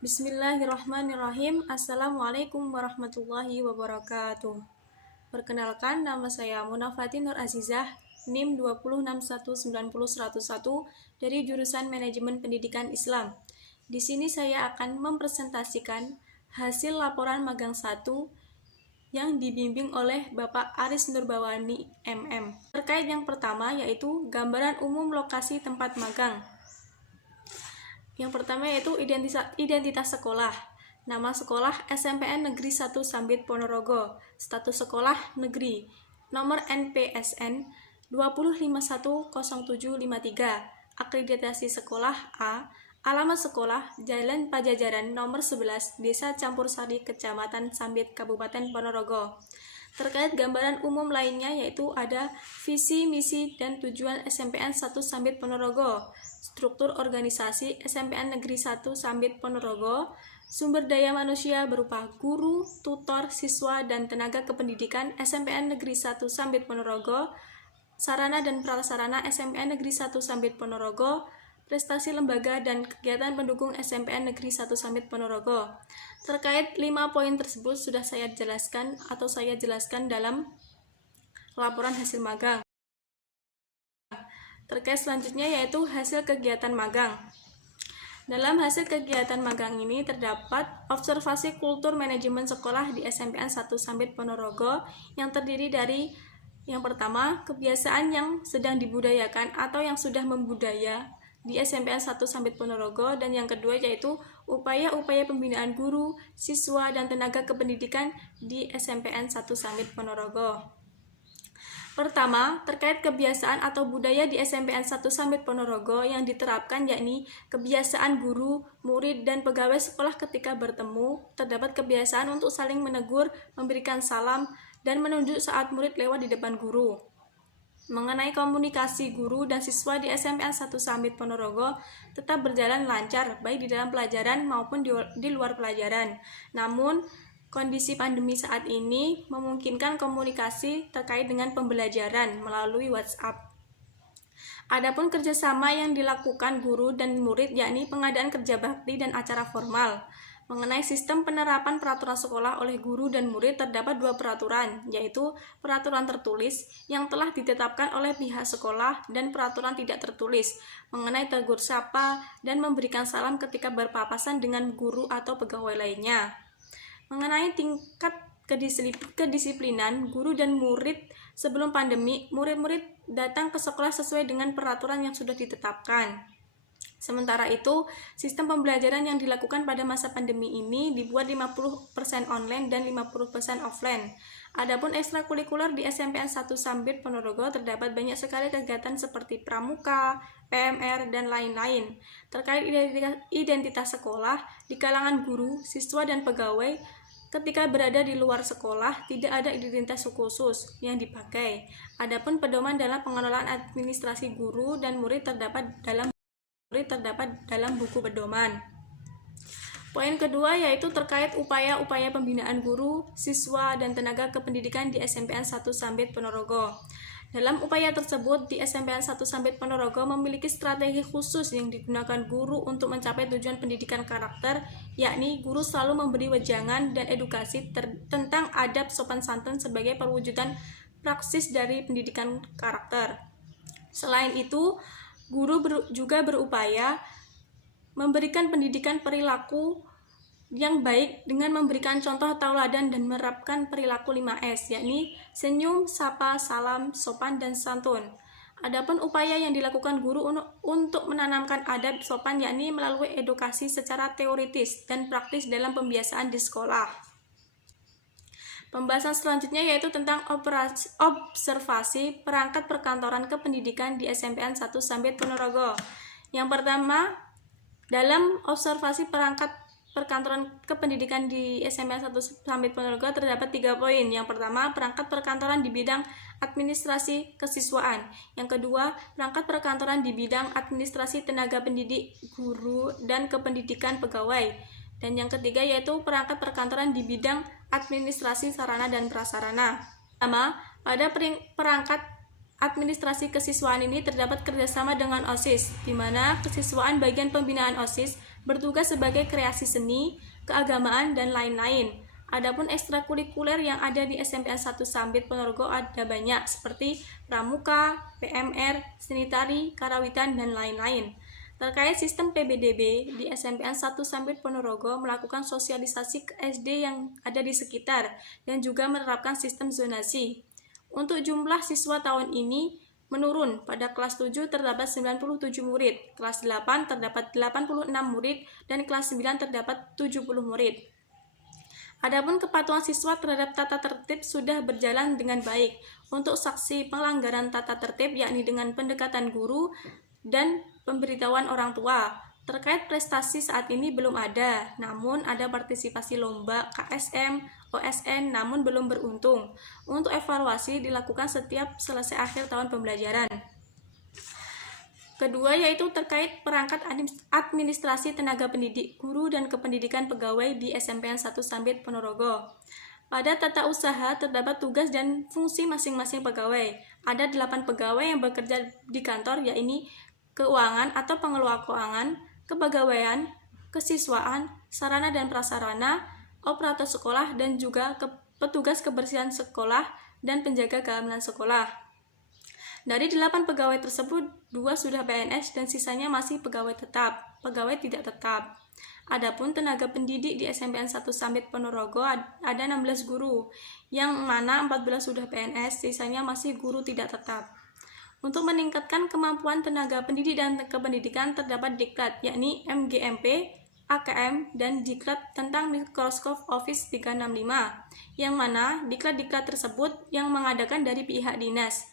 Bismillahirrahmanirrahim. Assalamualaikum warahmatullahi wabarakatuh. Perkenalkan, nama saya Munafati Nur Azizah, NIM 206190101 dari jurusan Manajemen Pendidikan Islam. Di sini saya akan mempresentasikan hasil laporan magang 1 yang dibimbing oleh Bapak Aris Nurbawani MM. Terkait yang pertama yaitu gambaran umum lokasi tempat magang. Yang pertama yaitu identitas sekolah. Nama sekolah SMPN Negeri 1 Sambit Ponorogo. Status sekolah negeri. Nomor NPSN 205100753. Akreditasi sekolah A. Alamat sekolah Jalan Pajajaran nomor 11, Desa Campursari, Kecamatan Sambit, Kabupaten Ponorogo. Terkait gambaran umum lainnya yaitu ada visi, misi, dan tujuan SMPN 1 Sambit Ponorogo, struktur organisasi SMPN Negeri 1 Sambit Ponorogo, sumber daya manusia berupa guru, tutor, siswa, dan tenaga kependidikan SMPN Negeri 1 Sambit Ponorogo, sarana dan prasarana SMPN Negeri 1 Sambit Ponorogo, prestasi lembaga dan kegiatan pendukung SMPN Negeri 1 Sambit Ponorogo. Terkait 5 poin tersebut sudah saya jelaskan dalam laporan hasil magang. Terkait selanjutnya yaitu hasil kegiatan magang. Dalam hasil kegiatan magang ini terdapat observasi kultur manajemen sekolah di SMPN 1 Sambit Ponorogo yang terdiri dari yang pertama, kebiasaan yang sedang dibudayakan atau yang sudah membudaya di SMPN 1 Sambit Ponorogo, dan yang kedua yaitu upaya-upaya pembinaan guru, siswa, dan tenaga kependidikan di SMPN 1 Sambit Ponorogo. Pertama, terkait kebiasaan atau budaya di SMPN 1 Sambit Ponorogo yang diterapkan yakni kebiasaan guru, murid, dan pegawai sekolah ketika bertemu, terdapat kebiasaan untuk saling menegur, memberikan salam, dan menunjuk saat murid lewat di depan guru. Mengenai komunikasi guru dan siswa di SMPN 1 Sambit Ponorogo tetap berjalan lancar baik di dalam pelajaran maupun di luar pelajaran. Namun, kondisi pandemi saat ini memungkinkan komunikasi terkait dengan pembelajaran melalui WhatsApp. Adapun kerjasama yang dilakukan guru dan murid yakni pengadaan kerja bakti dan acara formal. Mengenai sistem penerapan peraturan sekolah oleh guru dan murid terdapat 2 peraturan, yaitu peraturan tertulis yang telah ditetapkan oleh pihak sekolah dan peraturan tidak tertulis mengenai tegur sapa dan memberikan salam ketika berpapasan dengan guru atau pegawai lainnya. Mengenai tingkat kedisiplinan guru dan murid sebelum pandemi, murid-murid datang ke sekolah sesuai dengan peraturan yang sudah ditetapkan. Sementara itu, sistem pembelajaran yang dilakukan pada masa pandemi ini dibuat 50% online dan 50% offline. Adapun ekstrakurikuler di SMPN 1 Sambit Ponorogo terdapat banyak sekali kegiatan seperti pramuka, PMR, dan lain-lain. Terkait identitas sekolah, di kalangan guru, siswa, dan pegawai, ketika berada di luar sekolah, tidak ada identitas khusus yang dipakai. Adapun pedoman dalam pengelolaan administrasi guru dan murid terdapat dalam buku pedoman. Poin kedua yaitu terkait upaya-upaya pembinaan guru, siswa, dan tenaga kependidikan di SMPN 1 Sambit Ponorogo. Dalam upaya tersebut, di SMPN 1 Sambit Ponorogo memiliki strategi khusus yang digunakan guru untuk mencapai tujuan pendidikan karakter, yakni guru selalu memberi wejangan dan edukasi tentang adab sopan santun sebagai perwujudan praksis dari pendidikan karakter. Selain itu, guru juga berupaya memberikan pendidikan perilaku yang baik dengan memberikan contoh tauladan dan menerapkan perilaku 5S, yakni senyum, sapa, salam, sopan, dan santun. Adapun upaya yang dilakukan guru untuk menanamkan adab sopan yakni melalui edukasi secara teoritis dan praktis dalam pembiasaan di sekolah. Pembahasan selanjutnya yaitu tentang observasi perangkat perkantoran kependidikan di SMPN 1 Sambit Ponorogo. Yang pertama, dalam observasi perangkat perkantoran kependidikan di SMPN 1 Sambit Ponorogo terdapat 3 poin. Yang pertama, perangkat perkantoran di bidang administrasi kesiswaan. Yang kedua, perangkat perkantoran di bidang administrasi tenaga pendidik, guru, dan kependidikan pegawai. Dan yang ketiga yaitu perangkat perkantoran di bidang administrasi sarana dan prasarana. Pertama, pada perangkat administrasi kesiswaan ini terdapat kerjasama dengan OSIS, di mana kesiswaan bagian pembinaan OSIS bertugas sebagai kreasi seni, keagamaan, dan lain-lain. Adapun ekstrakurikuler yang ada di SMPN 1 Sambit Ponorogo ada banyak, seperti pramuka, PMR, seni tari, karawitan, dan lain-lain. Terkait sistem PBDB, di SMPN 1 Sambit Ponorogo melakukan sosialisasi ke SD yang ada di sekitar, dan juga menerapkan sistem zonasi. Untuk jumlah siswa tahun ini menurun. Pada kelas 7 terdapat 97 murid, kelas 8 terdapat 86 murid, dan kelas 9 terdapat 70 murid. Adapun kepatuhan siswa terhadap tata tertib sudah berjalan dengan baik. Untuk sanksi pelanggaran tata tertib yakni dengan pendekatan guru dan pemberitahuan orang tua. Terkait prestasi saat ini belum ada, namun ada partisipasi lomba KSM, OSN, namun belum beruntung. Untuk evaluasi dilakukan setiap selesai akhir tahun pembelajaran. Kedua yaitu terkait perangkat administrasi tenaga pendidik, guru, dan kependidikan pegawai di SMPN 1 Sambit Ponorogo. Pada tata usaha terdapat tugas dan fungsi masing-masing pegawai. Ada 8 pegawai yang bekerja di kantor, yaitu keuangan atau pengelola keuangan, kepegawaian, kesiswaan, sarana dan prasarana, operator sekolah, dan juga petugas kebersihan sekolah dan penjaga keamanan sekolah. Dari 8 pegawai tersebut, 2 sudah PNS dan sisanya masih pegawai tetap, pegawai tidak tetap. Adapun tenaga pendidik di SMPN 1 Sambit Ponorogo ada 16 guru, yang mana 14 sudah PNS, sisanya masih guru tidak tetap. Untuk meningkatkan kemampuan tenaga pendidik dan kependidikan terdapat diklat, yakni MGMP, AKM, dan diklat tentang Microsoft Office 365, yang mana diklat-diklat tersebut yang mengadakan dari pihak dinas.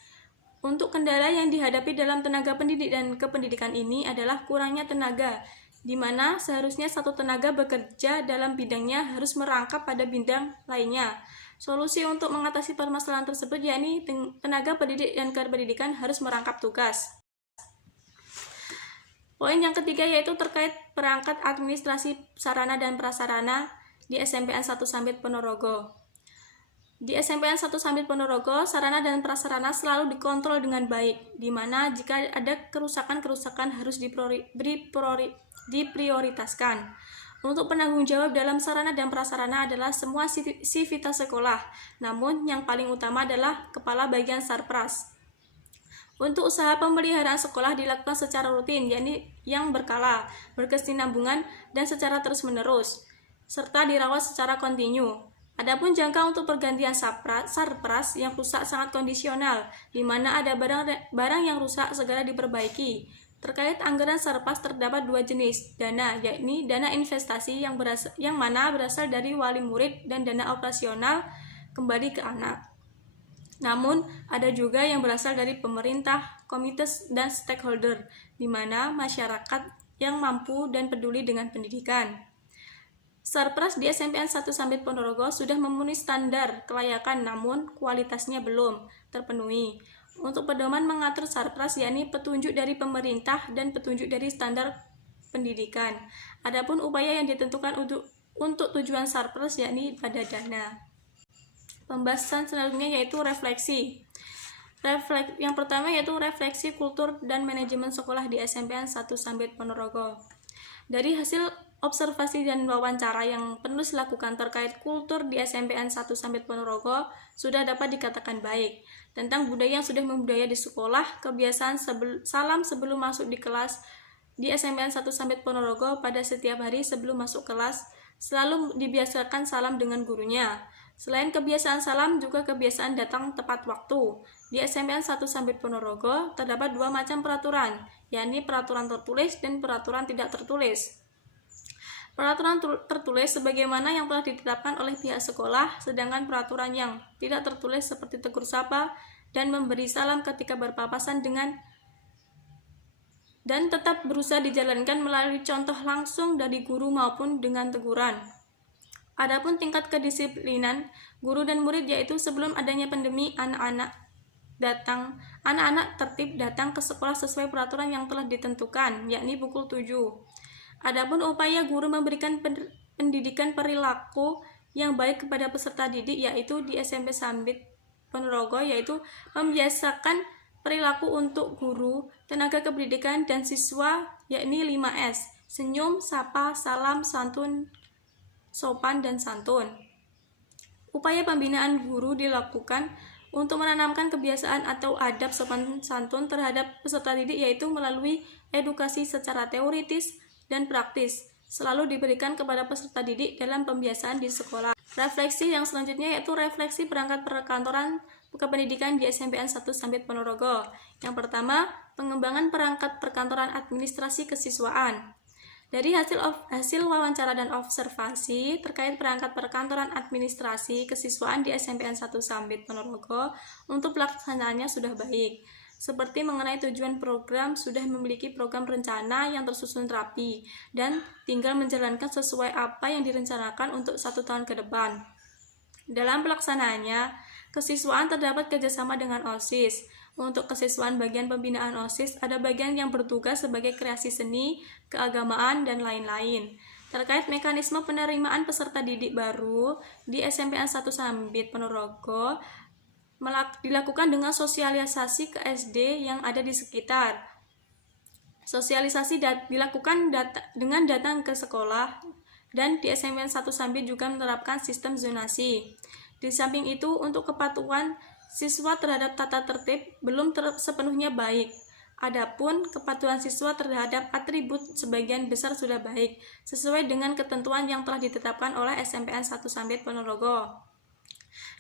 Untuk kendala yang dihadapi dalam tenaga pendidik dan kependidikan ini adalah kurangnya tenaga, di mana seharusnya satu tenaga bekerja dalam bidangnya harus merangkap pada bidang lainnya. Solusi untuk mengatasi permasalahan tersebut yakni tenaga pendidik dan kependidikan harus merangkap tugas. Poin yang ketiga yaitu terkait perangkat administrasi sarana dan prasarana di SMPN 1 Sambit Ponorogo. Di SMPN 1 Sambit Ponorogo, sarana dan prasarana selalu dikontrol dengan baik, di mana jika ada kerusakan-kerusakan harus diprioritaskan. Untuk penanggung jawab dalam sarana dan prasarana adalah semua sivitas sekolah, namun yang paling utama adalah Kepala Bagian Sarpras. Untuk usaha pemeliharaan sekolah dilakukan secara rutin, yakni yang berkala, berkesinambungan, dan secara terus-menerus, serta dirawat secara kontinu. Adapun jangka untuk pergantian sarpras yang rusak sangat kondisional, di mana ada barang yang rusak segera diperbaiki. Terkait anggaran sarpras terdapat 2 jenis dana, yakni dana investasi yang mana berasal dari wali murid dan dana operasional kembali ke anak. Namun, ada juga yang berasal dari pemerintah, komite, dan stakeholder, di mana masyarakat yang mampu dan peduli dengan pendidikan. Sarpras di SMPN 1 Sambit Ponorogo sudah memenuhi standar kelayakan, namun kualitasnya belum terpenuhi. Untuk pedoman mengatur sarpras yakni petunjuk dari pemerintah dan petunjuk dari standar pendidikan. Adapun upaya yang ditentukan untuk tujuan sarpras yakni pada dana. Pembahasan selanjutnya yaitu refleksi. Yang pertama yaitu refleksi kultur dan manajemen sekolah di SMPN 1 Sambit Ponorogo. Dari hasil observasi dan wawancara yang penulis lakukan terkait kultur di SMPN 1 Sambit Ponorogo sudah dapat dikatakan baik. Tentang budaya yang sudah membudaya di sekolah, kebiasaan salam sebelum masuk di kelas di SMPN 1 Sambit Ponorogo pada setiap hari sebelum masuk kelas, selalu dibiasakan salam dengan gurunya. Selain kebiasaan salam, juga kebiasaan datang tepat waktu. Di SMPN 1 Sambit Ponorogo terdapat 2 macam peraturan, yakni peraturan tertulis dan peraturan tidak tertulis. Peraturan tertulis sebagaimana yang telah ditetapkan oleh pihak sekolah, sedangkan peraturan yang tidak tertulis seperti tegur sapa dan memberi salam ketika berpapasan dengan dan tetap berusaha dijalankan melalui contoh langsung dari guru maupun dengan teguran. Adapun tingkat kedisiplinan guru dan murid yaitu sebelum adanya pandemi anak-anak tertib datang ke sekolah sesuai peraturan yang telah ditentukan, yakni pukul 7. Adapun upaya guru memberikan pendidikan perilaku yang baik kepada peserta didik yaitu di SMP Sambit Ponorogo yaitu membiasakan perilaku untuk guru, tenaga kependidikan, dan siswa yakni 5S, senyum, sapa, salam, santun, sopan, dan santun. Upaya pembinaan guru dilakukan untuk menanamkan kebiasaan atau adab sopan santun terhadap peserta didik, yaitu melalui edukasi secara teoritis dan praktis, selalu diberikan kepada peserta didik dalam pembiasaan di sekolah. Refleksi yang selanjutnya yaitu refleksi perangkat perkantoran kependidikan di SMPN 1 Sambit Ponorogo. Yang pertama, pengembangan perangkat perkantoran administrasi kesiswaan. Dari hasil wawancara dan observasi terkait perangkat perkantoran administrasi kesiswaan di SMPN 1 Sambit Ponorogo, untuk pelaksanaannya sudah baik. Seperti mengenai tujuan program, sudah memiliki program rencana yang tersusun rapi dan tinggal menjalankan sesuai apa yang direncanakan untuk 1 tahun ke depan. Dalam pelaksanaannya, kesiswaan terdapat kerjasama dengan OSIS. Untuk kesiswaan bagian pembinaan OSIS, ada bagian yang bertugas sebagai kreasi seni, keagamaan, dan lain-lain. Terkait mekanisme penerimaan peserta didik baru di SMPN 1 Sambit Ponorogo, dilakukan dengan sosialisasi ke SD yang ada di sekitar. Sosialisasi dilakukan dengan datang ke sekolah, dan di SMPN 1 Sambit juga menerapkan sistem zonasi. Di samping itu, untuk kepatuhan siswa terhadap tata tertib belum sepenuhnya baik. Adapun kepatuhan siswa terhadap atribut sebagian besar sudah baik, sesuai dengan ketentuan yang telah ditetapkan oleh SMPN 1 Sambit Ponorogo.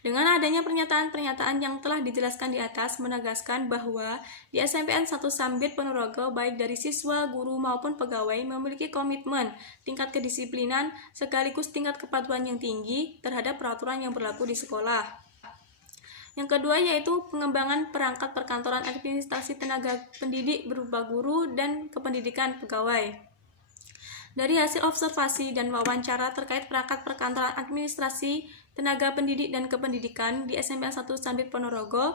Dengan adanya pernyataan-pernyataan yang telah dijelaskan di atas, menegaskan bahwa di SMPN 1 Sambit Ponorogo, baik dari siswa, guru, maupun pegawai memiliki komitmen, tingkat kedisiplinan, sekaligus tingkat kepatuhan yang tinggi terhadap peraturan yang berlaku di sekolah. Yang kedua yaitu pengembangan perangkat perkantoran administrasi tenaga pendidik berupa guru dan kependidikan pegawai. Dari hasil observasi dan wawancara terkait perangkat perkantoran administrasi tenaga pendidik dan kependidikan di SMPN 1 Sambit Ponorogo,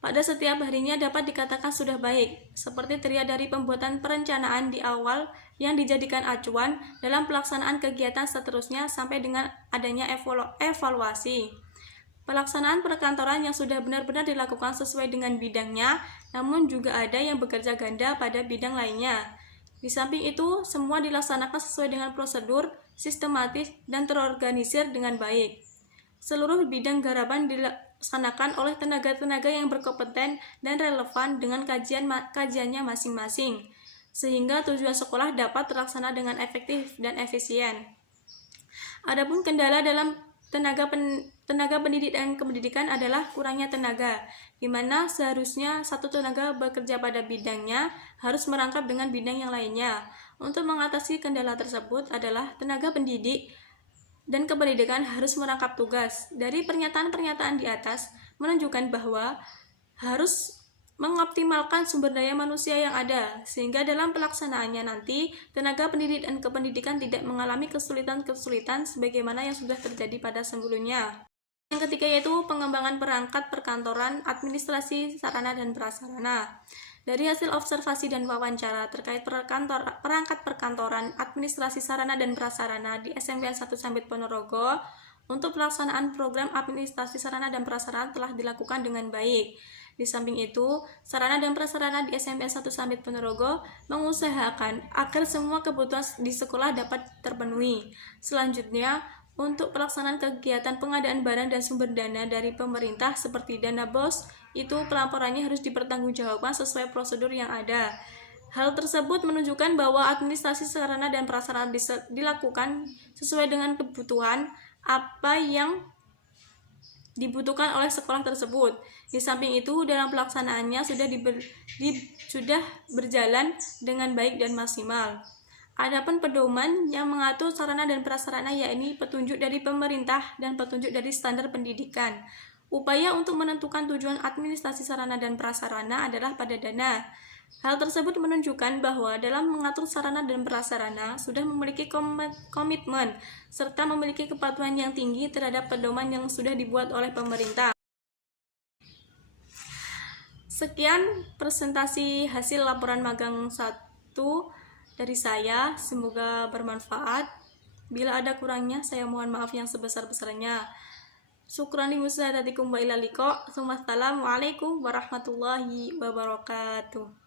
pada setiap harinya dapat dikatakan sudah baik, seperti terlihat dari pembuatan perencanaan di awal yang dijadikan acuan dalam pelaksanaan kegiatan seterusnya sampai dengan adanya evaluasi. Pelaksanaan perkantoran yang sudah benar-benar dilakukan sesuai dengan bidangnya, namun juga ada yang bekerja ganda pada bidang lainnya. Di samping itu, semua dilaksanakan sesuai dengan prosedur, sistematis, dan terorganisir dengan baik. Seluruh bidang garapan dilaksanakan oleh tenaga-tenaga yang berkompeten dan relevan dengan kajiannya masing-masing, sehingga tujuan sekolah dapat terlaksana dengan efektif dan efisien. Adapun kendala dalam tenaga pendidik dan kependidikan adalah kurangnya tenaga, di mana seharusnya satu tenaga bekerja pada bidangnya harus merangkap dengan bidang yang lainnya. Untuk mengatasi kendala tersebut adalah tenaga pendidik dan kependidikan harus merangkap tugas. Dari pernyataan-pernyataan di atas menunjukkan bahwa harus mengoptimalkan sumber daya manusia yang ada, sehingga dalam pelaksanaannya nanti tenaga pendidik dan kependidikan tidak mengalami kesulitan-kesulitan sebagaimana yang sudah terjadi pada sebelumnya. Yang ketiga yaitu pengembangan perangkat perkantoran administrasi sarana dan prasarana. Dari hasil observasi dan wawancara terkait perangkat perkantoran administrasi sarana dan prasarana di SMPN 1 Sambit Ponorogo, untuk pelaksanaan program administrasi sarana dan prasarana telah dilakukan dengan baik. Di samping itu, sarana dan prasarana di SMPN 1 Sambit Ponorogo mengusahakan agar semua kebutuhan di sekolah dapat terpenuhi. Selanjutnya, untuk pelaksanaan kegiatan pengadaan barang dan sumber dana dari pemerintah seperti dana BOS, itu pelaporannya harus dipertanggungjawabkan sesuai prosedur yang ada. Hal tersebut menunjukkan bahwa administrasi sarana dan prasarana dilakukan sesuai dengan kebutuhan apa yang dibutuhkan oleh sekolah tersebut. Di samping itu, dalam pelaksanaannya sudah berjalan dengan baik dan maksimal. Adapun pedoman yang mengatur sarana dan prasarana yakni petunjuk dari pemerintah dan petunjuk dari standar pendidikan. Upaya untuk menentukan tujuan administrasi sarana dan prasarana adalah pada dana. Hal tersebut menunjukkan bahwa dalam mengatur sarana dan prasarana sudah memiliki komitmen serta memiliki kepatuhan yang tinggi terhadap pedoman yang sudah dibuat oleh pemerintah. Sekian presentasi hasil laporan magang 1 dari saya, semoga bermanfaat. Bila ada kurangnya, saya mohon maaf yang sebesar-besarnya. Syukran li musahadatikum wa ila liqa. Assalamualaikum warahmatullahi wabarakatuh.